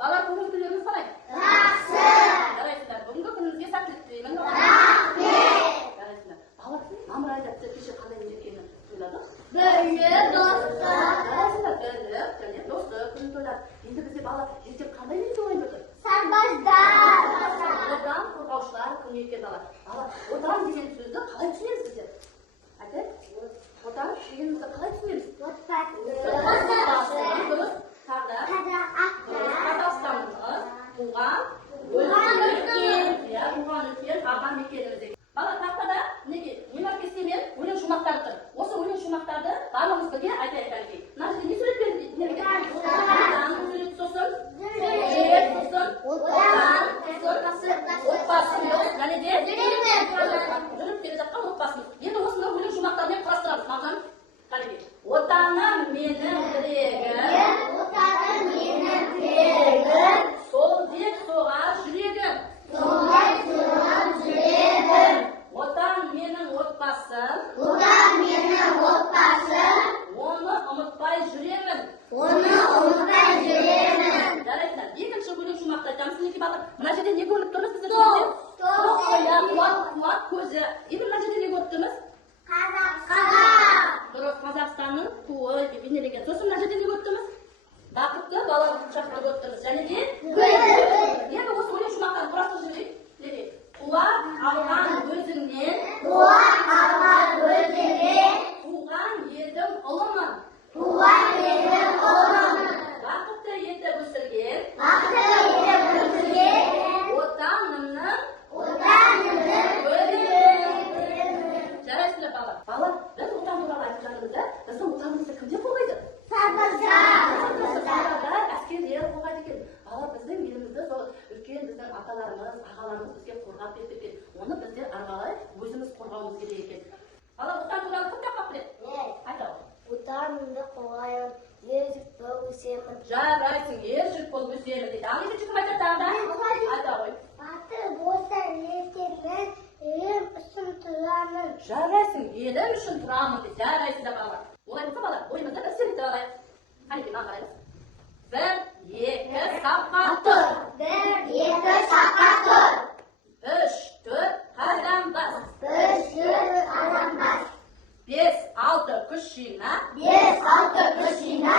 Balar бүгінгі күндеріңіз қалай? Жақсы. Жарайсыздар. Бүгінгі күніңізге сәттілік тілеймін. Рахмет. Жарайсыздар. Балар, мамыр айында кеше қандай мерекені тойладық? Бірлік, достық. Жарайсыздар. Бірлік және достық күнін тойладық. Енді бізде балар ертең қандай мереке ойын отыр? Сарбаздар. Отан қорғаушылар күні екен балар. Балар, отан деген сөзді қалай түсінеміз біздер? Айтайық. Отан дегенімізді қалай түсінеміз? Отбасы. Тағдыр. Қазақстан. Қазақстанымыз туған өлкен арман мекеніміз. Бала тақтада неге мемаркесте мен өлең шумақтары тұр. Осы өлең шумақтарды барлығымыз бірге айтайық әлгі. Мына жерде не сурет берілді? Отан сурет сосын, жер сосын, отбасы және де жүріп келе жатқан отбасымыз. Енді осыны өлең шумақтарымен құрастырамыз. Маған қалеге. Отаным менің тірегім, Отаным менің тірегім, сол деп соғар жүрегім. солай соғар жүрегім. Отан менің отбасым, Отан менің отбасым, оны ұмытпай жүремін. оны ұмытпай жүремін. Жарайсыздар. Екінші өлең шумақты айтамыз. Мінекей балалар, мына жерде не көрініп тұрмыз біздер? Тоқ. Қуат көзі. Енді мына жерде не көріп тұрмыз? Қазақстан. Дұрыс, Қазақстанның туы бейнеленген. Сосын мына жерде не көріп тұрмыз? Бақытты балалар құшақты көріп тұрмыз. Және де енді осы өлең шумақтарын құрастырып жіберейік. Неге? Туа алған өзіңнен, Туа алған өзіңнен, туған елдің ұлымын. туған елдің ұлымын. Бақытты етіп өсірген, Бақытты етіп өсірген, отанымның отанымның гүлі. Жарайсыздар балалар. Балалар, біз отан туралы айтып жатырмыз да, біздің отанымызды кімдер қорғайды? сарбаздар. Әскерлер қорғайды екен. Балалар, біздің елімізді сол үлкен біздің аталарымыз, ағаларымыз бізге қорғап берді екен. Оны біздер ары қарай өзіміз қорғауымыз керек екен. Балалар, отан туралы кім тақап біледі? Айтау. Отанымды қорғаймын, ержүрек болып өсемін. Жарайсың, ержүрек болып өсемін дейді. Ал екінші кім айтады тағы да? Айта ғой. Батыр болса ертең елім үшін тұрамын. Жарайсың, елім үшін тұрамын дейді. Жарайсыңдар балалар. Олай болса балалар, ойымызда бір сурет алайық. Қанекей, маған қараймыз. 1, 2, сапқа тұр. 1, 2, сапқа тұр. 3, 4, қадам бас. 3, 4, адам бас. 5, 6, күш жина. 5, 6 күш жина.